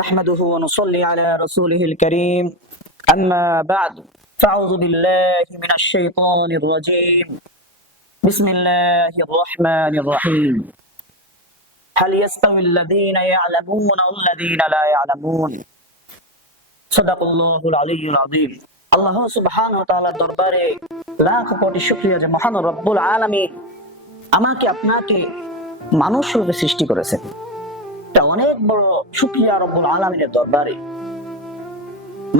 نحمده ونصلي على رسوله الكريم أما بعد فأعوذ بالله من الشيطان الرجيم بسم الله الرحمن الرحيم هل يستوي الذين يعلمون والذين لا يعلمون صدق الله العلي العظيم আল্লাহ সুবহানাহু ওয়া তাআলার দরবারে লাখ কোটি শুকরিয়া যে মহান রব্বুল আলামিন আমাকে আপনাকে মানুষ রূপে সৃষ্টি করেছেন। এটা অনেক বড় শুকরিয়া রব্বুল আলামিনের দরবারে।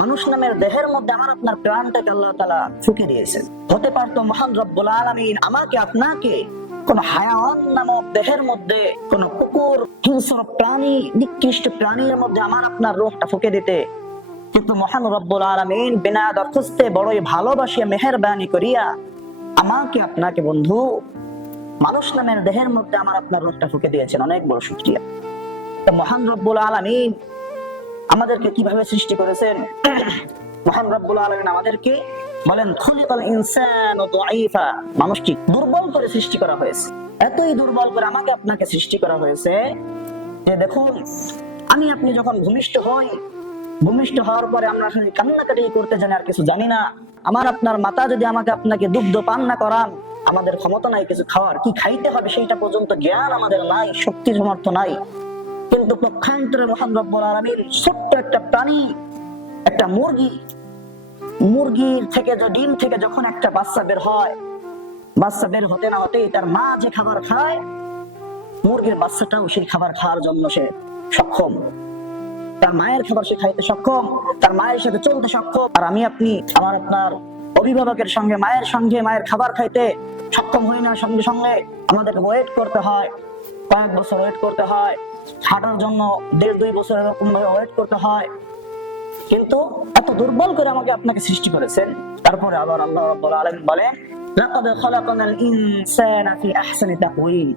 মানুষ নামের দেহের মধ্যে আমার আপনার প্রাণটাকে আল্লাহ তাআলা ফুঁকে দিয়েছেন। হতে পারতো মহান রব্বুল আলামিন আমাকে আপনাকে কোন হায়াওয়ান নামক দেহের মধ্যে কোন কুকুর, হিংস্র প্রাণী, নিকৃষ্ট প্রাণীর মধ্যে আমার আপনার রূহটা ফুঁকে দিতে, কিন্তু মহান রব্বুল আলামিন বিনা দরখাস্তে বড়ই ভালোবাসিয়া মেহেরবানি করিয়া আমাকে আপনাকে বন্ধু মানুষ নামের দেহের মধ্যে আমার আপনার রূহটা ফুঁকে দিয়েছেন। অনেক বড় শুকরিয়া। মহান রব্বুল আলামিন আমাদেরকে কিভাবে সৃষ্টি করেছেন? মহান রব্বুল আলামিন আমাদেরকে বলেন খুলিকাল ইনসানু দাঈফা, মানুষকে দুর্বল করে সৃষ্টি করা হয়েছে। এতই দুর্বল করে আমাকে আপনাকে সৃষ্টি করা হয়েছে যে দেখুন, আমি আপনি যখন ভূমিষ্ঠ হই, ভূমিষ্ঠ হওয়ার পরে আমরা কান্নাকাটি করতে জানি, আর কিছু জানি না। আমার আপনার মাতা যদি আমাকে আপনাকে দুগ্ধ পান না করান, আমাদের ক্ষমতা নাই কিছু খাওয়ার, কি খাইতে হবে সেইটা পর্যন্ত জ্ঞান আমাদের নাই, শক্তি সামর্থ্য নাই। কিন্তু পক্ষান্তরে মহান রব্বুল আলামিন ছোট্ট একটা প্রাণী, একটা মুরগির থেকে ডিম থেকে যখন একটা বাচ্চা বের হয়, বাচ্চা বের হতে না হতেই তার মা যে খাবার খায়, মুরগির বাচ্চাটাও সেই খাবার খাওয়ার জন্য সে সক্ষম। তার মায়ের খাবার সে খাইতে সক্ষম, তার মায়ের সাথে চলতে সক্ষম। আর আমি আপনি আমার আপনার অভিভাবকের সঙ্গে মায়ের খাবার খাইতে সক্ষম হই না। সঙ্গে সঙ্গে আমাদেরকে ওয়েট করতে হয়, কয়েক বছর ওয়েট করতে হয়, হাঁটার জন্য 1.5-2 বছর এরকম ভাবে ওয়েট করতে হয়। কিন্তু এত দুর্বল করে আমাকে আপনাকে সৃষ্টি করেছেন। তারপরে আবার আল্লাহ রাব্বুল আলামিন বলেন লাকাদ খালাকনাল ইনসানা ফি আহসানি তাকওয়িম,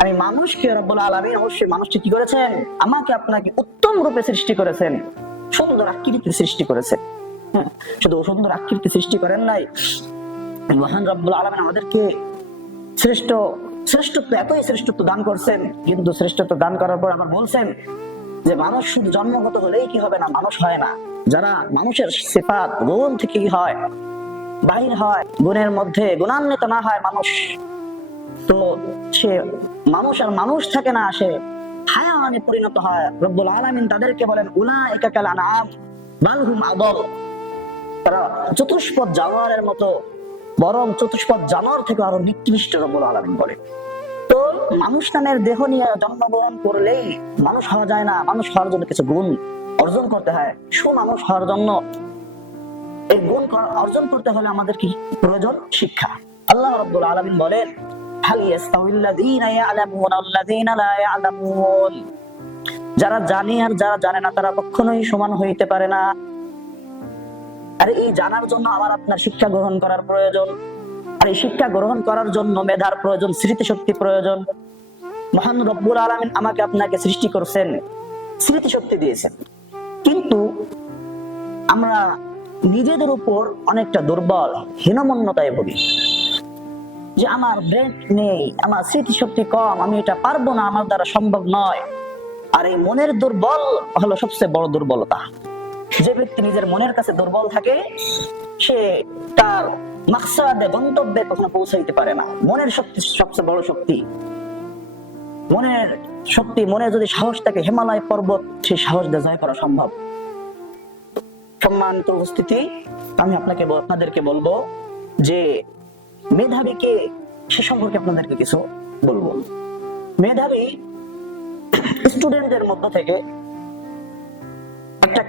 আমি মানুষকে রব্বুল আলামিন অবশ্যই মানুষকে কি করেছেন? আমাকে আপনাকে উত্তম রূপে সৃষ্টি করেছেন, সুন্দর আকৃতিতে সৃষ্টি করেছেন। শুধু সুন্দর আকৃতি সৃষ্টি করেন নাই, মহান রব্বুল আলামিন আমাদেরকে শ্রেষ্ঠত্ব এতই শ্রেষ্ঠত্ব দান করছেন। কিন্তু শ্রেষ্ঠত্ব দান করার পর আবার বলছেন যে মানুষ শুধু জন্মগত হলেই কি হবে না, মানুষ হয় না। যারা মানুষের সিফাত গুণ থেকে কি হয়, বাহির হয়, গুণের মধ্যে গুণান্বিত না হয় মানুষ, তো সে মানুষ আর মানুষ থাকে না, সে হায়াওয়ানে পরিণত হয়। রব্বুল আলামিন তাদেরকে বলেন উলাইকা কাল আনআম বাল হুম আদল, তারা চতুষ্পদ জানোয়ারের মতো, বরং চতুষ্পদ জানোয়ার থেকে আরো নিকৃষ্ট রব্বুল আলামিন বলে। তো মানুষ নামের দেহ নিয়ে জন্মগ্রহণ করলেই মানুষ হওয়া যায় না। মানুষ হওয়ার জন্য কিছু গুণ অর্জন করতে হয়। সুমানুষ হওয়ার জন্য এই গুণ অর্জন করতে হলে আমাদের কি প্রয়োজন? শিক্ষা। আল্লাহ রাব্বুল আলামিন বলেন হাল ইয়াস্তাউল্লাযীনা ইয়ালামুনা ওয়াল্লাযীনা লা ইয়ালামুন, যারা জানে আর যারা জানে না তারা কখনোই সমান হইতে পারে না। আর এই জানার জন্য আমার আপনার শিক্ষা গ্রহণ করার প্রয়োজন। আর এই শিক্ষা গ্রহণ করার জন্য মেধার প্রয়োজন, স্মৃতিশক্তি প্রয়োজন। মহান রব্বুল আলামিন আমাকে আপনাকে সৃষ্টি করেছেন, স্মৃতিশক্তি দিয়েছেন, কিন্তু আমরা নিজেদের উপর অনেকটা দুর্বল, হীনমন্যতায় ভুগি যে আমার ব্রেন নেই, আমার স্মৃতিশক্তি কম, আমি এটা পারবো না, আমার দ্বারা সম্ভব নয়। আর এই মনের দুর্বল হলো সবচেয়ে বড় দুর্বলতা। যে ব্যক্তি নিজের মনের কাছে দুর্বল থাকে, সে তার মাকসাদে, গন্তব্যে কখনো পৌঁছাইতে পারে না। মনের শক্তি সবচেয়ে বড় শক্তি। মনের শক্তি, মনে যদি সাহস থাকে, হিমালয় পর্বত সেই সাহস দিয়ে জয় করা সম্ভব। সম্মানিত উপস্থিতি, আমি আপনাদেরকে বলবো যে মেধাবীকে, সে সম্পর্কে আপনাদেরকে কিছু বলবো। মেধাবী স্টুডেন্টদের মধ্য থেকে একটা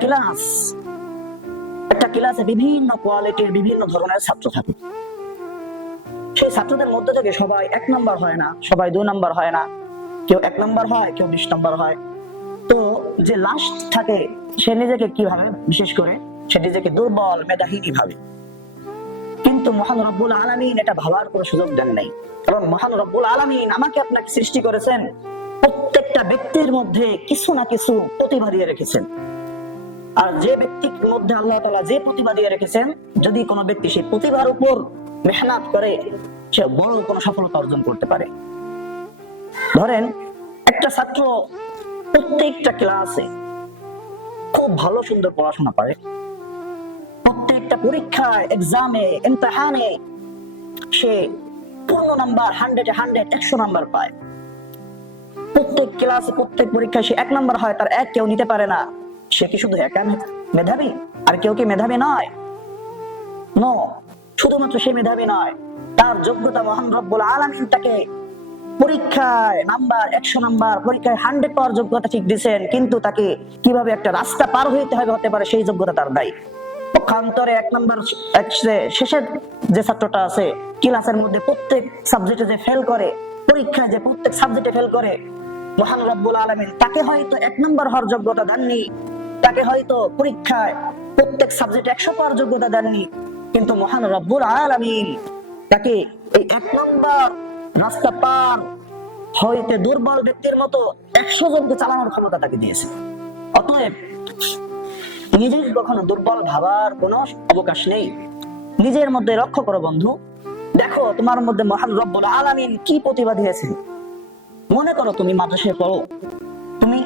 ক্লাসে বিভিন্ন কোয়ালিটির, বিভিন্ন ধরনের ছাত্র থাকে। সেই ছাত্রদের মধ্যে থেকে সবাই 1 নাম্বার হয় না, সবাই 2 নাম্বার হয় না, কেউ 1 নাম্বার হয়, কেউ 20 নাম্বার হয়। তো যে লাস্ট থাকে সে নিজেকে কিভাবে, বিশেষ করে সে নিজেকে দুর্বল, মেধাহীনই ভাবে। কিন্তু মহান রব্বুল আলামিন এটা ভাবার কোনো সুযোগ দেন নাই। কারণ মহান রব্বুল আলামিন আমাকে আপনাকে সৃষ্টি করেছেন, প্রত্যেকটা ব্যক্তির মধ্যে কিছু না কিছু প্রতিভা দিয়ে রেখেছেন। আর যে ব্যক্তির মধ্যে আল্লাহ তাআলা যে প্রতিভা দিয়ে রেখেছেন, যদি কোনো ব্যক্তি সেই প্রতিভার উপর মেহনত করে, সে বড় কোনো সফলতা অর্জন করতে পারে। ধরেন একটা ছাত্র প্রত্যেকটা ক্লাসে খুব ভালো সুন্দর পড়াশোনা পারে, প্রত্যেকটা পরীক্ষায়, এক্সামে, ইমতিহানে সে পূর্ণ নাম্বার, 100 নাম্বার পায়। প্রত্যেক ক্লাসে, প্রত্যেক পরীক্ষায় সে 1 নাম্বার হয়, তার 1 কেউ নিতে পারে না। সে কি শুধু একা মেধাবী? আর কেউ কি মেধাবী নয়? নো, শুধুমাত্র সে মেধাবী নয়, তার যোগ্যতা মহান রব্বুল আলামিন তাকে পরীক্ষায় নাম্বার 100 নাম্বার, পরীক্ষায় 100 পাওয়ার যোগ্যতা ঠিক দিয়েছেন, কিন্তু তাকে কিভাবে একটা রাস্তা পার হইতে হবে হতে পারে সেই যোগ্যতা তার নাই। পক্ষান্তরে 1 নাম্বার শেষের যে ছাত্রটা আছে, ক্লাসের মধ্যে প্রত্যেক সাবজেক্টে যে ফেল করে, পরীক্ষায় যে প্রত্যেক সাবজেক্টে ফেল করে, মহান রব্বুল আলামিন তাকে হয়তো 1 নাম্বার হওয়ার যোগ্যতা দেননি, তাকে হয়তো পরীক্ষায় প্রত্যেক সাবজেক্টে 100 পাওয়ার যোগ্যতা দেননি, কিন্তু মহান রব্বুল আলামিন তাকে এই 1 নাম্বার রাস্তা পার হইতে দুর্বল ব্যক্তির মতো 100 জনকে চালানোর ক্ষমতা তাকে দিয়েছে। অতএব নিজেকে কখনো দুর্বল ভাবার কোনো অবকাশ নেই। নিজের মধ্যে লক্ষ্য করো বন্ধু, দেখো তোমার মধ্যে মহান রব্বুল আলামিন কি প্রতিভা দিয়েছেন। মনে করো তুমি মাদ্রাসায় পড়ো, তুমি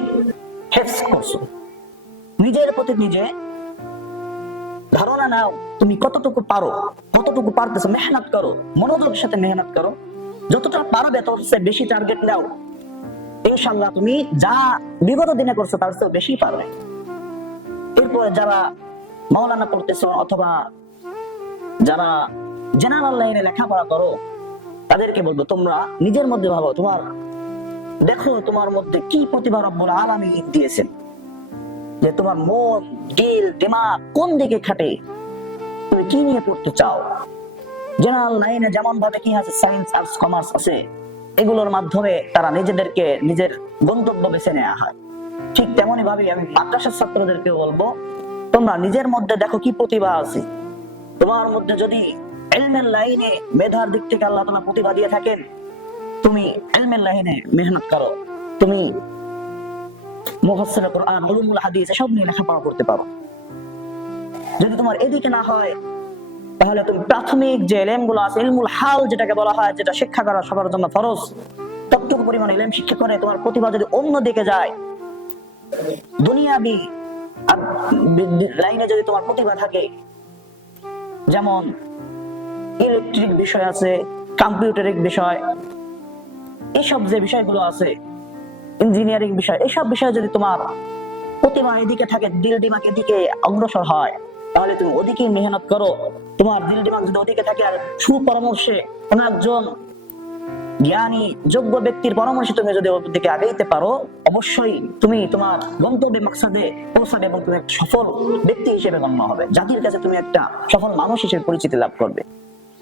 হেফজ করছো, নিজের প্রতি নিজে ধারণা নাও তুমি কতটুকু পারো, কতটুকু পারতেছো, মেহনত করো, মনোযোগের সাথে মেহনত করো, যতটা পারবে তত বেশি টার্গেট নাও, ইনশাআল্লাহ তুমি যা বিগত দিনে করছো তার চেয়ে বেশি পারবে। এরপরে যারা মাওলানা পড়তেছো অথবা যারা জেনারেল লাইনে লেখাপড়া করো, তাদেরকে বলবো তোমরা নিজের মধ্যে ভাবো, তোমার দেখো তোমার মধ্যে কি প্রতিভা রব্বুল আলামিন দিয়েছেন, যে তোমার মন, দিল, দিমাগ কোন দিকে খাটে, তুমি কি নিয়ে পড়তে চাও। জেনারেল লাইনে যেমন ভাবে কি আছে, সায়েন্স, আর্টস, কমার্স আছে, এগুলোর মাধ্যমে তারা নিজেদেরকে নিজের গন্তব্য বেছে নেওয়া হয়। ঠিক তেমনি ভাবে আমি মাদ্রাসার ছাত্রদেরকে বলবো, তোমরা নিজের মধ্যে দেখো কি প্রতিভা আছে। তোমার মধ্যে যদি ইলমের লাইনে মেধার দিক থেকে আল্লাহ তাআলা প্রতিভা দিয়ে থাকেন, তুমি ইলমের লাইনে মেহনত করো, তুমি মুফাসসির কোরআন, উলুমুল হাদিস এসব নিয়ে লেখাপড়া করতে পারো। যদি তোমার এদিকে না হয়, তাহলে তুমি প্রাথমিক যে ইলমগুলো আছে, ইলমুল হাল যেটাকে বলা হয়, যেটা শিক্ষা করা সবার জন্য ফরজ, ততটুকু পরিমাণ ইলম শিক্ষা করে তোমার প্রতিভা যদি অন্য দিকে যায়, দুনিয়াবি লাইনে যদি তোমার প্রতিভা থাকে, যেমন ইলেকট্রিক বিষয় আছে, কম্পিউটারিক বিষয়, এসব যে বিষয়গুলো আছে, ইঞ্জিনিয়ারিং বিষয়, এসব বিষয়ে যদি তোমার প্রতিভা এদিকে থাকে, দিল দিমাগ এদিকে অগ্রসর হয়, তাহলে তুমি ওদিকে মেহনত করো। তোমার দিল দিমাগ যদি ওদিকে থাকে আর সুপরামর্শে কোন একজন জ্ঞানী যোগ্য ব্যক্তির পরামর্শে তুমি যদি ওদিকে আগাইতে পারো, অবশ্যই তুমি তোমার গন্তব্যে মাকসাদে পৌঁছাবে এবং তুমি একটা সফল ব্যক্তি হিসেবে গণ্য হবে, জাতির কাছে তুমি একটা সফল মানুষ হিসেবে পরিচিতি লাভ করবে।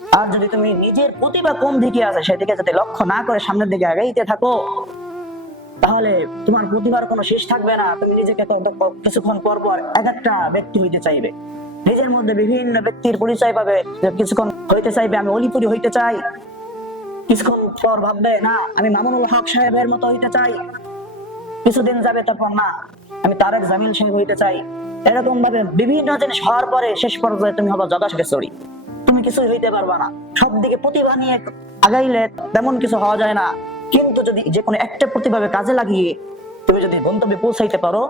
আর যদি তুমি নিজের প্রতিভা কোন দিকে আছে সেদিকে যদি লক্ষ্য না করে সামনের দিকে আগাইতে থাকো, তাহলে তোমার প্রতিভার কোনো শেষ থাকবে না। তুমি নিজেকে কিছুক্ষণ পর পর এক একটা ব্যক্তি হইতে চাইবে, নিজের মধ্যে বিভিন্ন ব্যক্তির পরিচয় পাবে, কিছুক্ষণ হইতে চাইবে আমি অলিপুরি হইতে চাই, কিছুক্ষণ পর ভাববে না আমি মামুনুল হক সাহেবের মতো হইতে চাই, কিছুদিন যাবে তখন না আমি তারেক জামিল সাহেব হইতে চাই। এরকম ভাবে বিভিন্ন জিনিস হওয়ার পরে শেষ পর্যায়ে তুমি হবা জগা খেচড়ি, তুমি কিছুই হইতে পারবা না। সব দিকে প্রতিভা নিয়ে আগাইলে তেমন কিছু হওয়া যায় না, কিন্তু যদি যে কোনো একটা প্রতিভাবে কাজে লাগিয়ে তুমি যদি গন্তব্যে পৌঁছাইতে পারো,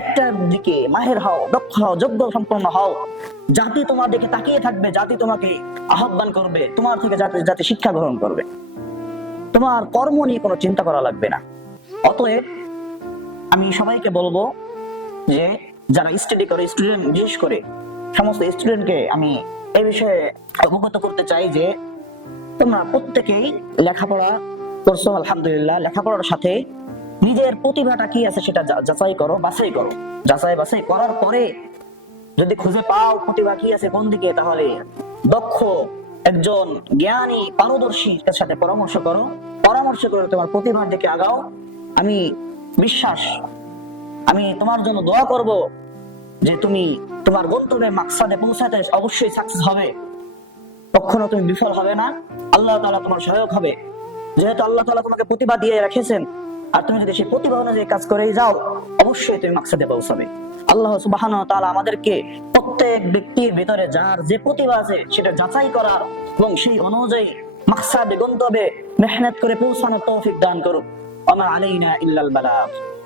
একটা দিকে মাহের হও, দক্ষ হও, যোগ্য সম্পন্ন হও, জাতি তোমার দিকে তাকিয়ে থাকবে, জাতি তোমাকে আহ্বান করবে, তোমার থেকে জাতি শিক্ষা গ্রহণ করবে, তোমার কর্ম নিয়ে কোনো চিন্তা করা লাগবে না। অতএব আমি সবাইকে বলবো যে যারা স্টাডি করে, স্টুডেন্ট বিশেষ করে সমস্ত স্টুডেন্টকে আমি এই বিষয়ে অবগত করতে চাই যে তোমরা প্রত্যেকেই লেখাপড়া করছো, আলহামদুলিল্লাহ। লেখাপড়ার সাথে নিজের প্রতিভাটা কি আছে সেটা যাচাই করো, বাছাই করো। যাচাই বাছাই করার পরে যদি খুঁজে পাও প্রতিভা কি আছে কোন দিকে, তাহলে দক্ষ একজন জ্ঞানী পারদর্শীর সাথে পরামর্শ করো, পরামর্শ করে তোমার প্রতিভার দিকে আগাও। আমি বিশ্বাস, আমি তোমার জন্য দোয়া করব যে তুমি তোমার গন্তব্যে মাকসাদে পৌঁছাতে অবশ্যই সাকসেস হবে, কখনো তুমি বিফল হবে না। আল্লাহ তাআলা তোমার সহায়ক হবে, যেহেতু আল্লাহ তাআলা তোমাকে প্রতিভা দিয়ে রেখেছেন, আর তুমি যদি সেই প্রতিভা অনুযায়ী কাজ করে যাও, অবশ্যই তুমি মাকসাদে পৌঁছাবে। আল্লাহ সুবহানাহু ওয়া তাআলা আমাদেরকে প্রত্যেক ব্যক্তির ভিতরে যার যে প্রতিভা আছে সেটা যাচাই করা এবং সেই অনুযায়ী মাকসাদে গন্তব্যে মেহনত করে পৌঁছানোর তৌফিক দান করুন। ওয়া মা আলাইনা ইল্লাল বালাগ।